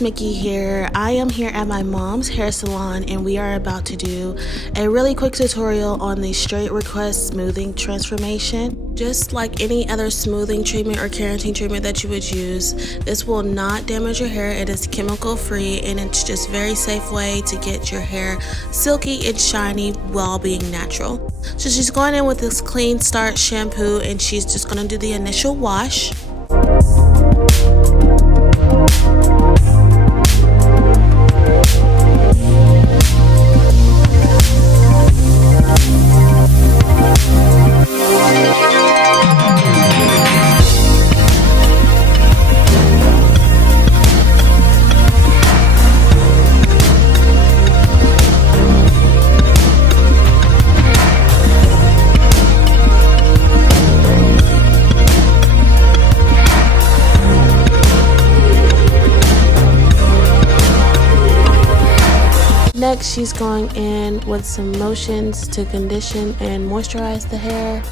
Nikki here. I am here at my mom's hair salon and we are about to do a really quick tutorial on the straight request smoothing transformation. Just like any other smoothing treatment or keratin treatment that you would use, this will not damage your hair. It is chemical free and it's just a very safe way to get your hair silky and shiny while being natural. So she's going in with this clean start shampoo and she's just going to do the initial wash. Next, she's going in with some motions to condition and moisturize the hair.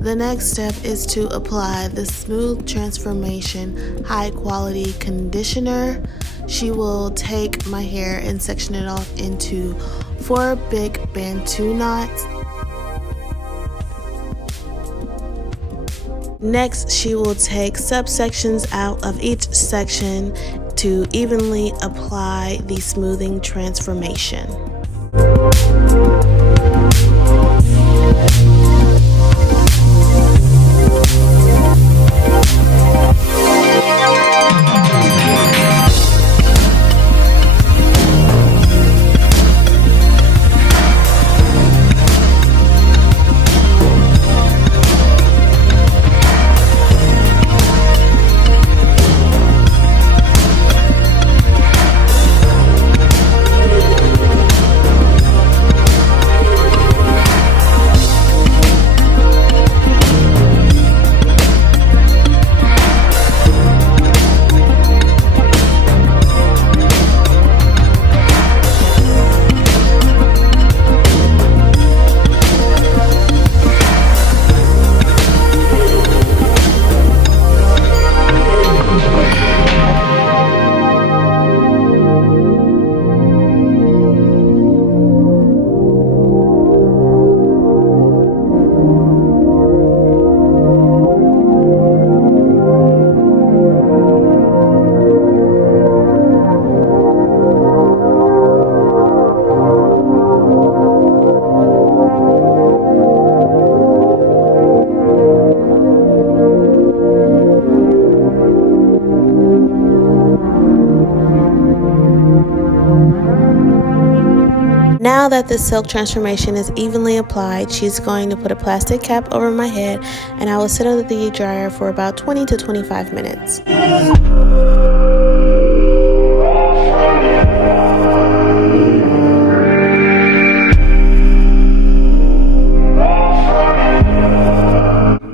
The next step is to apply the Smooth Transformation High Quality Conditioner. She will take my hair and section it off into 4 big bantu knots. Next, she will take subsections out of each section to evenly apply the smoothing transformation. Now that the silk transformation is evenly applied, she's going to put a plastic cap over my head and I will sit under the dryer for about 20 to 25 minutes.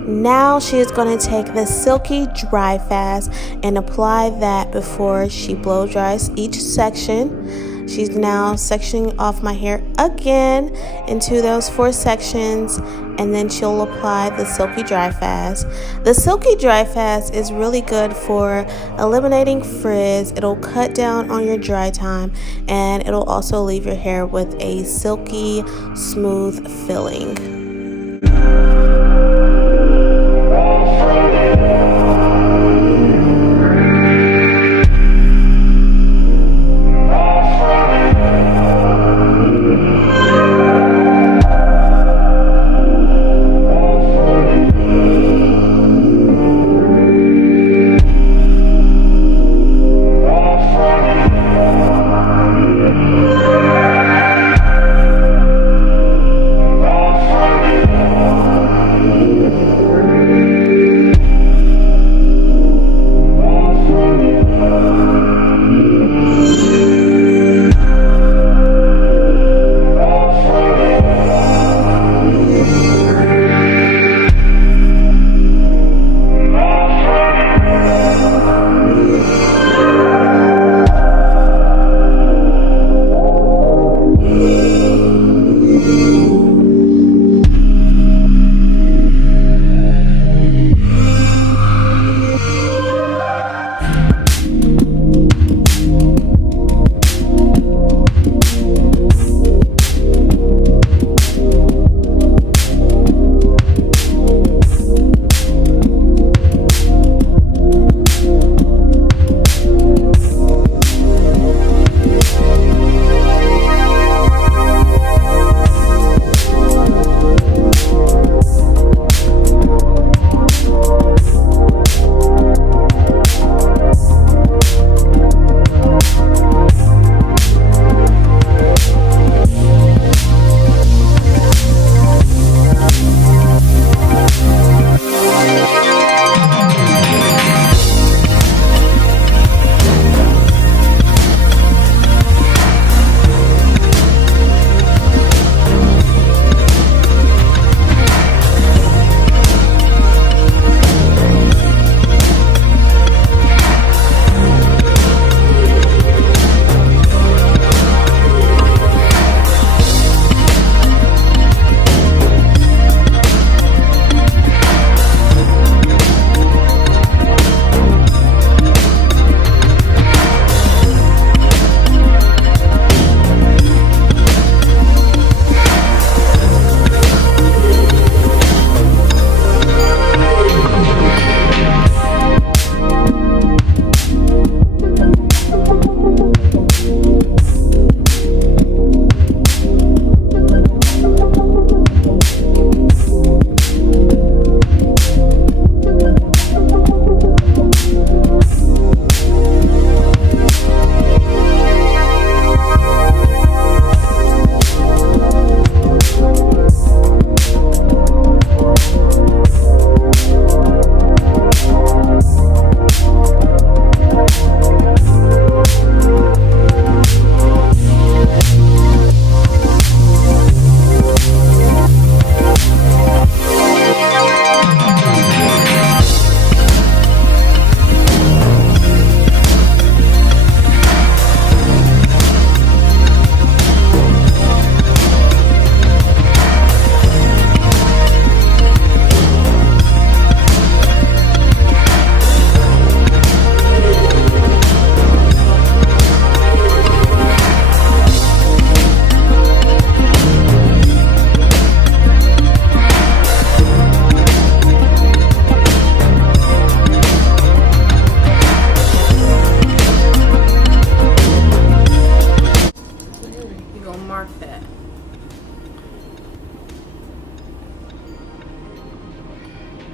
Now she is going to take the Silky Dry Fast and apply that before she blow dries each section. She's now sectioning off my hair again into those 4 sections, and then she'll apply the Silky Dry Fast. The Silky Dry Fast is really good for eliminating frizz. It'll cut down on your dry time, and it'll also leave your hair with a silky, smooth feeling.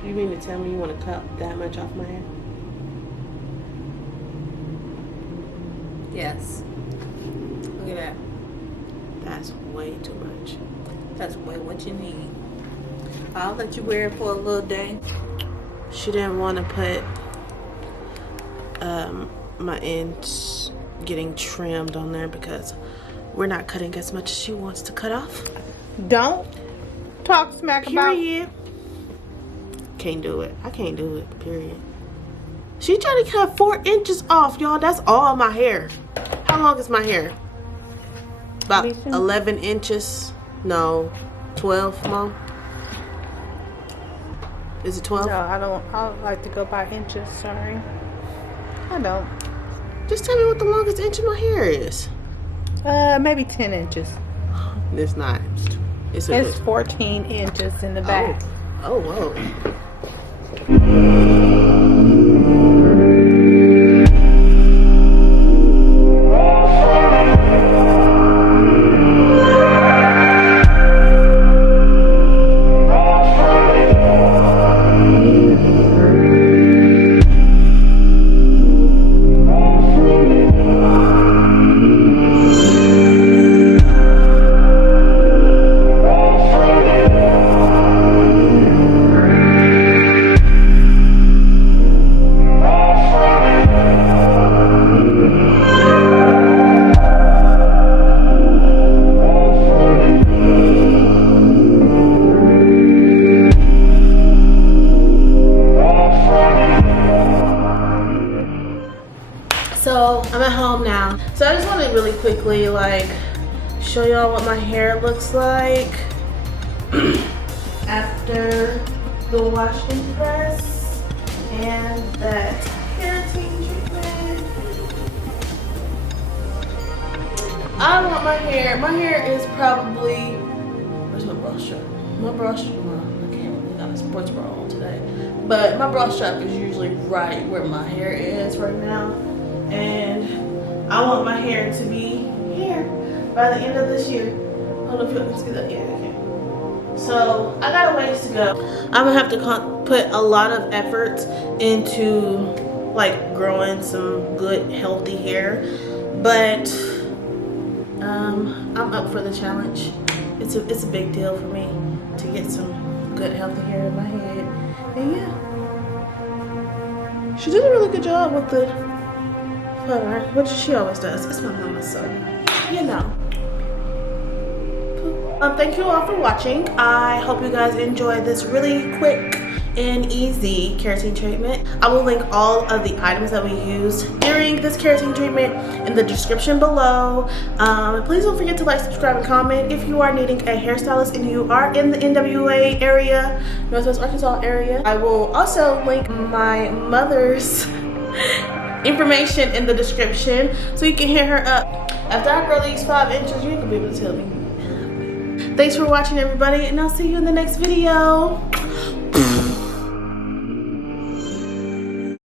You mean to tell me you want to cut that much off my hair? Yes. Look at that. That's way too much. That's way what you need. I'll let you wear it for a little day. She didn't want to put my ends getting trimmed on there because we're not cutting as much as she wants to cut off. Don't talk smack Period. Can't do it. I can't do it. Period. She tried to cut 4 inches off, y'all. That's all my hair. How long is my hair? About 11 inches. No, 12, Mom. Is it 12? No, I don't. I like to go by inches. Sorry, I don't. Just tell me what the longest inch of my hair is. Maybe 10 inches. It's not. It's 14 inches in the back. Oh, whoa. So I'm at home now. So I just want to really quickly show y'all what my hair looks like after the wash and press and that keratin treatment. I want my hair is probably, where's my bra strap? My bra strap, I can't really got a sports bra on today. But my bra strap is usually right where my hair is right now. And I want my hair to be here by the end of this year. I don't know if you can see that. Yeah, okay. So I got a ways to go. I'm gonna have to put a lot of effort into growing some good healthy hair, but I'm up for the challenge. It's a big deal for me to get some good healthy hair in my head. And yeah, she did a really good job with the what she always does. It's my mama, so you know. Thank you all for watching. I hope you guys enjoyed this really quick and easy keratin treatment. I will link all of the items that we used during this keratin treatment in the description below. Please don't forget to like, subscribe, and comment if you are needing a hairstylist and you are in the NWA area, Northwest Arkansas area. I will also link my mother's information in the description so you can hit her up. After I grow these 5 inches, you ain't gonna be able to tell me. Thanks for watching, everybody, and I'll see you in the next video.